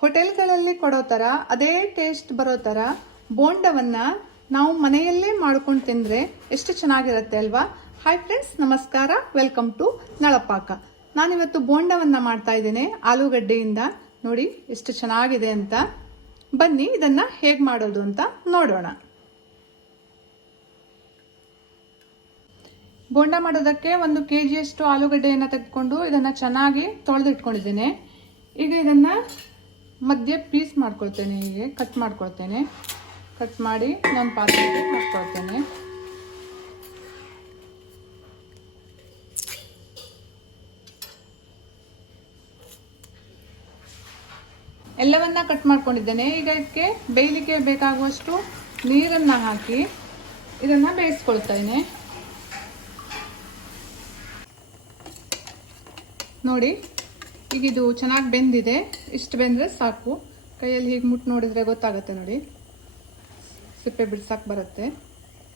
ಹೋಟೆಲ್ಗಳಲ್ಲಿ ಕೊಡೋ ಥರ ಅದೇ ಟೇಸ್ಟ್ ಬರೋ ಥರ ಬೋಂಡವನ್ನು ನಾವು ಮನೆಯಲ್ಲೇ ಮಾಡ್ಕೊಂಡು ತಿಂದರೆ ಎಷ್ಟು ಚೆನ್ನಾಗಿರುತ್ತೆ ಅಲ್ವಾ? ಹಾಯ್ ಫ್ರೆಂಡ್ಸ್ ನಮಸ್ಕಾರ. Welcome to Nalapaka. ನಾನಿವತ್ತು ಬೋಂಡವನ್ನು ಮಾಡ್ತಾ ಇದ್ದೇನೆ, ಆಲೂಗಡ್ಡೆಯಿಂದ. ನೋಡಿ, ಎಷ್ಟು ಚೆನ್ನಾಗಿದೆ ಅಂತ. ಬನ್ನಿ, ಇದನ್ನು ಹೇಗೆ ಮಾಡೋದು ಅಂತ ನೋಡೋಣ. ಬೋಂಡ ಮಾಡೋದಕ್ಕೆ ಒಂದು ಕೆ ಜಿಯಷ್ಟು ಆಲೂಗಡ್ಡೆಯನ್ನು ತೆಗೆದುಕೊಂಡು ಇದನ್ನು ಚೆನ್ನಾಗಿ ತೊಳೆದಿಟ್ಕೊಂಡಿದ್ದೇನೆ. ಈಗ ಇದನ್ನು ಮಧ್ಯೆ ಪೀಸ್ ಮಾಡ್ಕೊಳ್ತೇನೆ ಹೀಗೆ. ಕಟ್ ಮಾಡ್ಕೊಳ್ತೇನೆ. ಕಟ್ ಮಾಡಿ ನಾನು ಪಾತ್ರೆಗೆ ಹಾಕ್ಕೊಳ್ತೇನೆ. ಎಲ್ಲವನ್ನ ಕಟ್ ಮಾಡ್ಕೊಂಡಿದ್ದೇನೆ. ಈಗ ಇದಕ್ಕೆ ಬೇಯಲಿಕ್ಕೆ ಬೇಕಾಗುವಷ್ಟು ನೀರನ್ನು ಹಾಕಿ ಇದನ್ನು ಬೇಯಿಸ್ಕೊಳ್ತೇನೆ. ನೋಡಿ ಈಗ ಇದು ಚೆನ್ನಾಗಿ ಬೆಂದಿದೆ. ಇಷ್ಟು ಬೆಂದರೆ ಸಾಕು. ಕೈಯಲ್ಲಿ ಹೀಗೆ ಮುಟ್ಟು ನೋಡಿದರೆ ಗೊತ್ತಾಗುತ್ತೆ ನೋಡಿ. ಸಿಪ್ಪೆ ಬಿಡ್ಸಕ್ಕೆ ಬರುತ್ತೆ.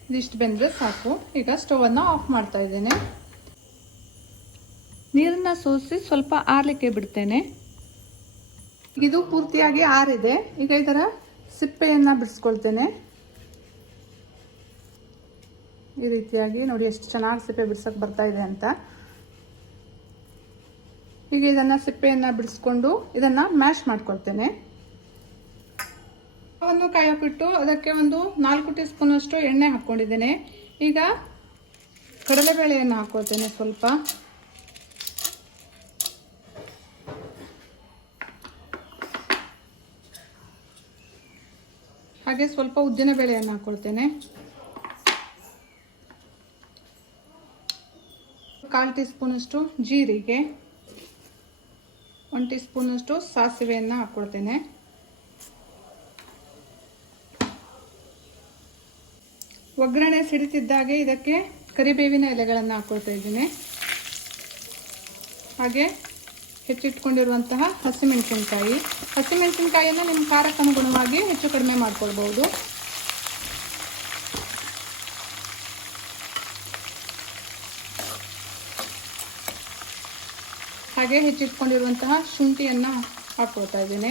ಇದಿಷ್ಟು ಬೆಂದರೆ ಸಾಕು. ಈಗ ಸ್ಟೋವನ್ನು ಆಫ್ ಮಾಡ್ತಾ ಇದ್ದೇನೆ. ನೀರನ್ನು ಸೋಸಿ ಸ್ವಲ್ಪ ಆರಲಿಕ್ಕೆ ಬಿಡ್ತೇನೆ. ಇದು ಪೂರ್ತಿಯಾಗಿ ಆರಿದೆ. ಈಗ ಇದರ ಸಿಪ್ಪೆಯನ್ನು ಬಿಡಿಸ್ಕೊಳ್ತೇನೆ. ಈ ರೀತಿಯಾಗಿ ನೋಡಿ ಎಷ್ಟು ಚೆನ್ನಾಗಿ ಸಿಪ್ಪೆ ಬಿಡ್ಸಕ್ಕೆ ಬರ್ತಾ ಇದೆ ಅಂತ. ಈಗ ಇದನ್ನು ಸಿಪ್ಪೆಯನ್ನು ಬಿಡಿಸ್ಕೊಂಡು ಇದನ್ನು ಮ್ಯಾಶ್ ಮಾಡ್ಕೊಳ್ತೇನೆ. ಒಂದು ಕಾಯಕ್ಕಿಟ್ಟು ಅದಕ್ಕೆ ಒಂದು ನಾಲ್ಕು ಟೀ ಸ್ಪೂನಷ್ಟು ಎಣ್ಣೆ ಹಾಕ್ಕೊಂಡಿದ್ದೇನೆ. ಈಗ ಕಡಲೆಬೇಳೆಯನ್ನು ಹಾಕ್ಕೊಳ್ತೇನೆ ಸ್ವಲ್ಪ. ಹಾಗೆ ಸ್ವಲ್ಪ ಉದ್ದಿನ ಬೇಳೆಯನ್ನು ಹಾಕ್ಕೊಳ್ತೇನೆ. ಕಾಲು ಟೀ ಸ್ಪೂನಷ್ಟು ಜೀರಿಗೆ. ಒಂದು ಟೀ ಸ್ಪೂನಷ್ಟು ಸಾಸಿವೆಯನ್ನು ಹಾಕ್ಕೊಳ್ತೇನೆ ಒಗ್ಗರಣೆ ಸಿಡಿತಿದ್ದಾಗೆ ಇದಕ್ಕೆ ಕರಿಬೇವಿನ ಎಲೆಗಳನ್ನು ಹಾಕ್ಕೊಳ್ತಾ ಇದ್ದೀನಿ. ಹಾಗೆ ಹೆಚ್ಚಿಟ್ಕೊಂಡಿರುವಂತಹ ಹಸಿಮೆಣಸಿನ್ಕಾಯಿ. ಹಸಿಮೆಣಸಿನ್ಕಾಯಿಯನ್ನು ನಿಮ್ಮ ಖಾರಕ್ಕನುಗುಣವಾಗಿ ಹೆಚ್ಚು ಕಡಿಮೆ ಮಾಡ್ಕೊಳ್ಬೋದು ಹಾಗೆ ಹೆಚ್ಚಿಟ್ಕೊಂಡಿರುವಂತಹ ಶುಂಠಿಯನ್ನು ಹಾಕ್ಕೊಳ್ತಾ ಇದ್ದೇನೆ.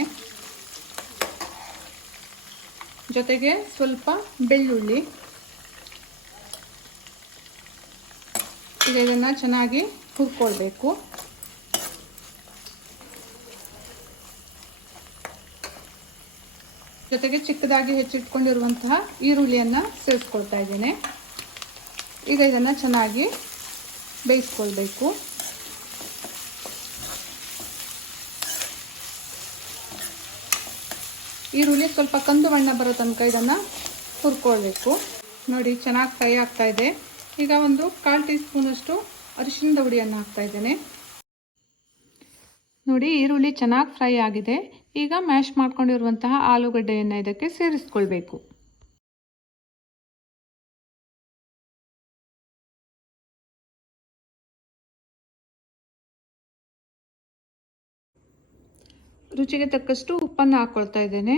ಜೊತೆಗೆ ಸ್ವಲ್ಪ ಬೆಳ್ಳುಳ್ಳಿ. ಈಗ ಇದನ್ನು ಚೆನ್ನಾಗಿ ಹುರ್ಕೊಳ್ಬೇಕು. ಜೊತೆಗೆ ಚಿಕ್ಕದಾಗಿ ಹೆಚ್ಚಿಟ್ಕೊಂಡಿರುವಂತಹ ಈರುಳ್ಳಿಯನ್ನು ಸೇರಿಸ್ಕೊಳ್ತಾ ಇದ್ದೇನೆ. ಈಗ ಇದನ್ನು ಚೆನ್ನಾಗಿ ಬೇಯಿಸ್ಕೊಳ್ಬೇಕು. ಈರುಳ್ಳಿ ಸ್ವಲ್ಪ ಕಂದು ಬಣ್ಣ ಬರೋ ತನಕ ಇದನ್ನು ಹುರ್ಕೊಳ್ಬೇಕು. ನೋಡಿ, ಚೆನ್ನಾಗಿ ಫ್ರೈ ಆಗ್ತಾ ಇದೆ. ಈಗ ಒಂದು ಕಾಲು ಟೀ ಸ್ಪೂನಷ್ಟು ಅರಿಶಿಣದ ಹುಡಿಯನ್ನು ಹಾಕ್ತಾ ಇದ್ದೇನೆ. ನೋಡಿ, ಈರುಳ್ಳಿ ಚೆನ್ನಾಗಿ ಫ್ರೈ ಆಗಿದೆ. ಈಗ ಮ್ಯಾಶ್ ಮಾಡ್ಕೊಂಡಿರುವಂತಹ ಆಲೂಗಡ್ಡೆಯನ್ನು ಇದಕ್ಕೆ ಸೇರಿಸ್ಕೊಳ್ಬೇಕು. ರುಚಿಗೆ ತಕ್ಕಷ್ಟು ಉಪ್ಪನ್ನು ಹಾಕ್ಕೊಳ್ತಾ ಇದ್ದೇನೆ.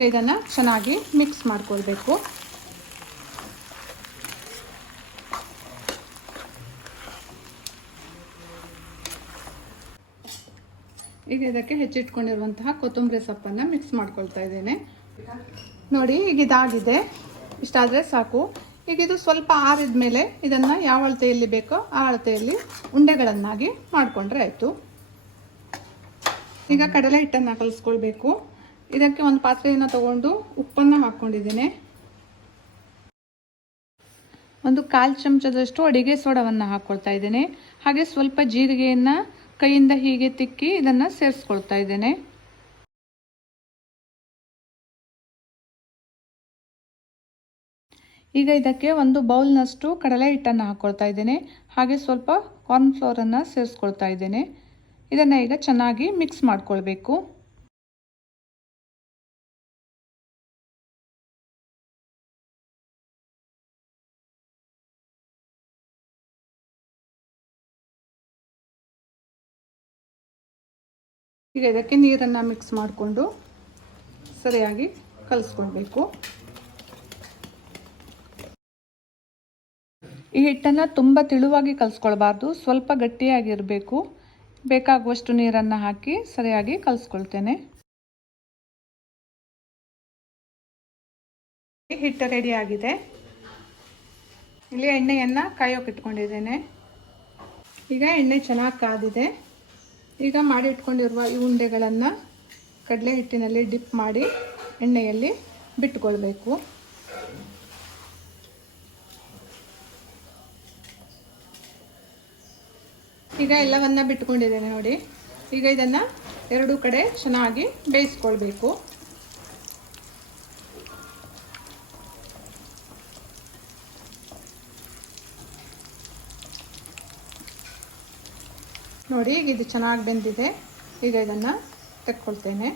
ಇದನ್ನು ಚೆನ್ನಾಗಿ ಮಿಕ್ಸ್ ಮಾಡ್ಕೊಳ್ಬೇಕು. ಈಗ ಇದಕ್ಕೆ ಹೆಚ್ಚಿಟ್ಕೊಂಡಿರುವಂತಹ ಕೊತ್ತಂಬರಿ ಸೊಪ್ಪನ್ನು ಮಿಕ್ಸ್ ಮಾಡ್ಕೊಳ್ತಾ ಇದ್ದೇನೆ. ನೋಡಿ, ಈಗ ಇದಾಗಿದೆ. ಇಷ್ಟಾದರೆ ಸಾಕು. ಈಗ ಇದು ಸ್ವಲ್ಪ ಆರಿದ ಮೇಲೆ ಇದನ್ನು ಯಾವ ಅಳತೆಯಲ್ಲಿ ಬೇಕೋ ಆ ಅಳತೆಯಲ್ಲಿ ಉಂಡೆಗಳನ್ನಾಗಿ ಮಾಡಿಕೊಂಡ್ರೆ ಆಯಿತು. ಈಗ ಕಡಲೆ ಹಿಟ್ಟನ್ನು ಕಲಿಸ್ಕೊಳ್ಬೇಕು. ಇದಕ್ಕೆ ಒಂದು ಪಾತ್ರೆಯನ್ನು ತಗೊಂಡು ಉಪ್ಪನ್ನು ಹಾಕ್ಕೊಂಡಿದ್ದೇನೆ. ಒಂದು ಕಾಲು ಚಮಚದಷ್ಟು ಅಡಿಗೆ ಸೋಡವನ್ನು ಹಾಕ್ಕೊಳ್ತಾ ಇದ್ದೇನೆ. ಹಾಗೆ ಸ್ವಲ್ಪ ಜೀರಿಗೆಯನ್ನು ಕೈಯಿಂದ ಹೀಗೆ ತಿಕ್ಕಿ ಇದನ್ನು ಸೇರಿಸ್ಕೊಳ್ತಾ ಇದ್ದೇನೆ. ಈಗ ಇದಕ್ಕೆ ಒಂದು ಬೌಲ್ನಷ್ಟು ಕಡಲೆ ಹಿಟ್ಟನ್ನು ಹಾಕ್ಕೊಳ್ತಾ ಇದ್ದೇನೆ. ಹಾಗೆ ಸ್ವಲ್ಪ ಕಾರ್ನ್ಫ್ಲೋರನ್ನು ಸೇರಿಸ್ಕೊಳ್ತಾ ಇದ್ದೇನೆ. ಇದನ್ನು ಈಗ ಚೆನ್ನಾಗಿ ಮಿಕ್ಸ್ ಮಾಡ್ಕೊಳ್ಬೇಕು. ಈಗ ಇದಕ್ಕೆ ನೀರನ್ನು ಮಿಕ್ಸ್ ಮಾಡಿಕೊಂಡು ಸರಿಯಾಗಿ ಕಲಿಸ್ಕೊಳ್ಬೇಕು. ಈ ಹಿಟ್ಟನ್ನು ತುಂಬ ತೆಳುವಾಗಿ ಕಲಿಸ್ಕೊಳ್ಬಾರ್ದು. ಸ್ವಲ್ಪ ಗಟ್ಟಿಯಾಗಿರಬೇಕು. ಬೇಕಾಗುವಷ್ಟು ನೀರನ್ನು ಹಾಕಿ ಸರಿಯಾಗಿ ಕಲಿಸ್ಕೊಳ್ತೇನೆ. ಹಿಟ್ಟು ರೆಡಿ ಆಗಿದೆ. ಇಲ್ಲಿ ಎಣ್ಣೆಯನ್ನು ಕಾಯೋಕೆ ಇಟ್ಕೊಂಡಿದ್ದೇನೆ. ಈಗ ಎಣ್ಣೆ ಚೆನ್ನಾಗಿ ಕಾದಿದೆ. ಈಗ ಮಾಡಿ ಇಟ್ಕೊಂಡಿರುವ ಈ ಉಂಡೆಗಳನ್ನು ಕಡಲೆ ಹಿಟ್ಟಿನಲ್ಲಿ ಡಿಪ್ ಮಾಡಿ ಎಣ್ಣೆಯಲ್ಲಿ ಬಿಟ್ಟುಕೊಳ್ಬೇಕು ಈಗ ಎಲ್ಲವನ್ನ ಬಿಟ್ಕೊಂಡಿದ್ದೇನೆ ನೋಡಿ. ಈಗ ಇದನ್ನು ಎರಡೂ ಕಡೆ ಚೆನ್ನಾಗಿ ಬೇಯಿಸ್ಕೊಳ್ಬೇಕು. ನೋಡಿ, ಈಗ ಇದು ಚೆನ್ನಾಗಿ ಬೆಂದಿದೆ. ಈಗ ಇದನ್ನು ತೆಕ್ಕೊಳ್ತೇನೆ.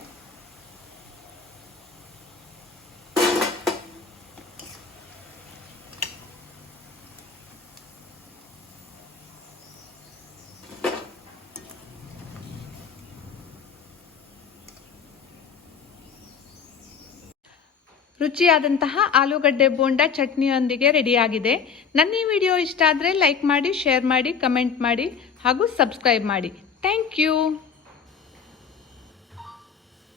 ರುಚಿಯಾದಂತಹ ಆಲೂಗಡ್ಡೆ ಬೋಂಡ ಚಟ್ನಿಯೊಂದಿಗೆ ರೆಡಿಯಾಗಿದೆ. ನನ್ನ ಈ ವಿಡಿಯೋ ಇಷ್ಟ ಆದರೆ ಲೈಕ್ ಮಾಡಿ, ಶೇರ್ ಮಾಡಿ, ಕಮೆಂಟ್ ಮಾಡಿ ಹಾಗೂ ಸಬ್ಸ್ಕ್ರೈಬ್ ಮಾಡಿ. Thank you.